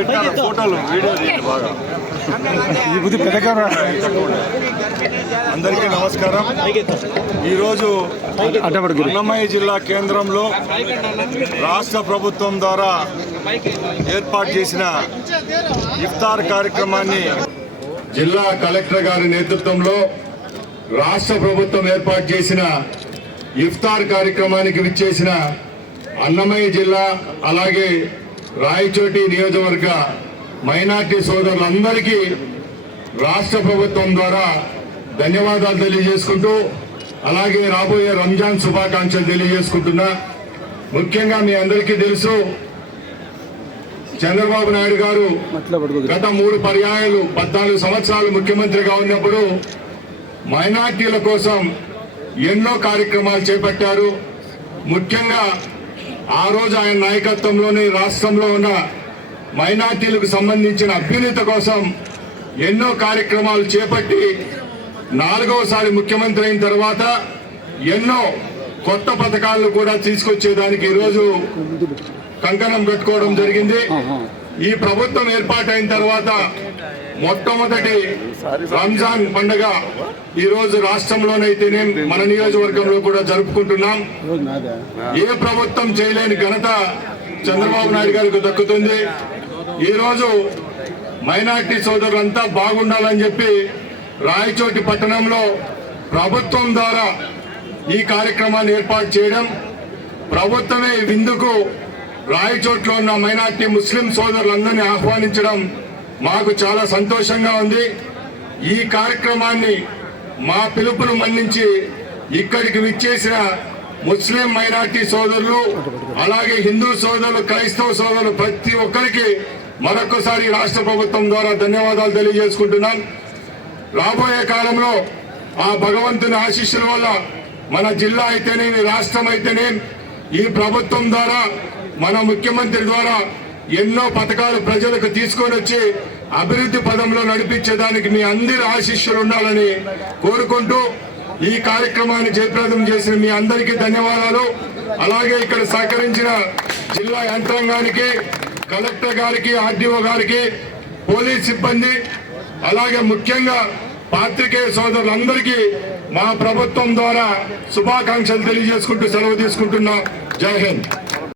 పెట్టినారు ఫోటోలు వీడియో తీయండి బాగా. అందరికీ నమస్కారం. ఈరోజు అన్నమయ్య జిల్లా కేంద్రంలో రాష్ట్ర ప్రభుత్వం ద్వారా ఏర్పాటు చేసిన ఇఫ్తార్ కార్యక్రమాన్ని జిల్లా కలెక్టర్ గారి నేతృత్వంలో రాష్ట్ర ప్రభుత్వం ఏర్పాటు చేసిన ఇఫ్తార్ కార్యక్రమానికి విచ్చేసిన అన్నమయ్య జిల్లా అలాగే రాయచోటి నియోజకవర్గ మైనార్టీ సోదరులందరికీ రాష్ట్ర ప్రభుత్వం ద్వారా ధన్యవాదాలు తెలియజేసుకుంటూ అలాగే రాబోయే రంజాన్ శుభాకాంక్షలు తెలియజేసుకుంటున్నా. ముఖ్యంగా మీ అందరికీ తెలుసు చంద్రబాబు నాయుడు గారు గత మూడు పర్యాయాలు పద్నాలుగు సంవత్సరాలు ముఖ్యమంత్రిగా ఉన్నప్పుడు మైనార్టీల కోసం ఎన్నో కార్యక్రమాలు చేపట్టారు. ముఖ్యంగా ఆ రోజు ఆయన నాయకత్వంలోని రాష్ట్రంలో ఉన్న మైనార్టీలకు సంబంధించిన అభ్యున్నత కోసం ఎన్నో కార్యక్రమాలు చేపట్టి నాలుగవసారి ముఖ్యమంత్రి అయిన తర్వాత ఎన్నో కొత్త పథకాలను కూడా తీసుకొచ్చేదానికి ఈరోజు కంకణం కట్టుకోవడం జరిగింది. ఈ ప్రభుత్వం ఏర్పాటైన తర్వాత మొట్టమొదటి రంజాన్ పండుగ ఈ రోజు రాష్ట్రంలోనైతేనే మన నియోజకవర్గంలో కూడా జరుపుకుంటున్నాం. ఏ ప్రభుత్వం చేయలేని ఘనత చంద్రబాబు నాయుడు గారికి దక్కుతుంది. ఈ రోజు మైనార్టీ సోదరులంతా బాగుండాలని చెప్పి రాయచోటి పట్టణంలో ప్రభుత్వం ద్వారా ఈ కార్యక్రమాన్ని ఏర్పాటు చేయడం ప్రభుత్వమే విందుకు రాయచోట్లో ఉన్న మైనార్టీ ముస్లిం సోదరులందరినీ ఆహ్వానించడం మాకు చాలా సంతోషంగా ఉంది. ఈ కార్యక్రమాన్ని మా పిలుపును మన్నించి ఇక్కడికి విచ్చేసిన ముస్లిం మైనార్టీ సోదరులు అలాగే హిందూ సోదరులు క్రైస్తవ సోదరులు ప్రతి ఒక్కరికి మరొకసారి రాష్ట్ర ప్రభుత్వం ద్వారా ధన్యవాదాలు తెలియజేసుకుంటున్నాం. రాబోయే కాలంలో ఆ భగవంతుని ఆశీస్సుల వల్ల మన జిల్లా అయితేనేమి రాష్ట్రం అయితేనేమి ఈ ప్రభుత్వం ద్వారా మన ముఖ్యమంత్రి ద్వారా ఎన్నో పథకాలు ప్రజలకు తీసుకొని వచ్చి అభివృద్ధి పదంలో నడిపించేదానికి మీ అందరి ఆశీస్సులు ఉండాలని కోరుకుంటూ ఈ కార్యక్రమాన్ని జయప్రదం చేసిన మీ అందరికీ ధన్యవాదాలు. అలాగే ఇక్కడ సహకరించిన జిల్లా యంత్రాంగానికి కలెక్టర్ గారికి ఆర్డీఓ గారికి పోలీస్ సిబ్బంది అలాగే ముఖ్యంగా పాత్రికేయ సోదరులందరికీ మా ప్రభుత్వం ద్వారా శుభాకాంక్షలు తెలియజేసుకుంటూ సెలవు తీసుకుంటున్నాం. జై హింద్.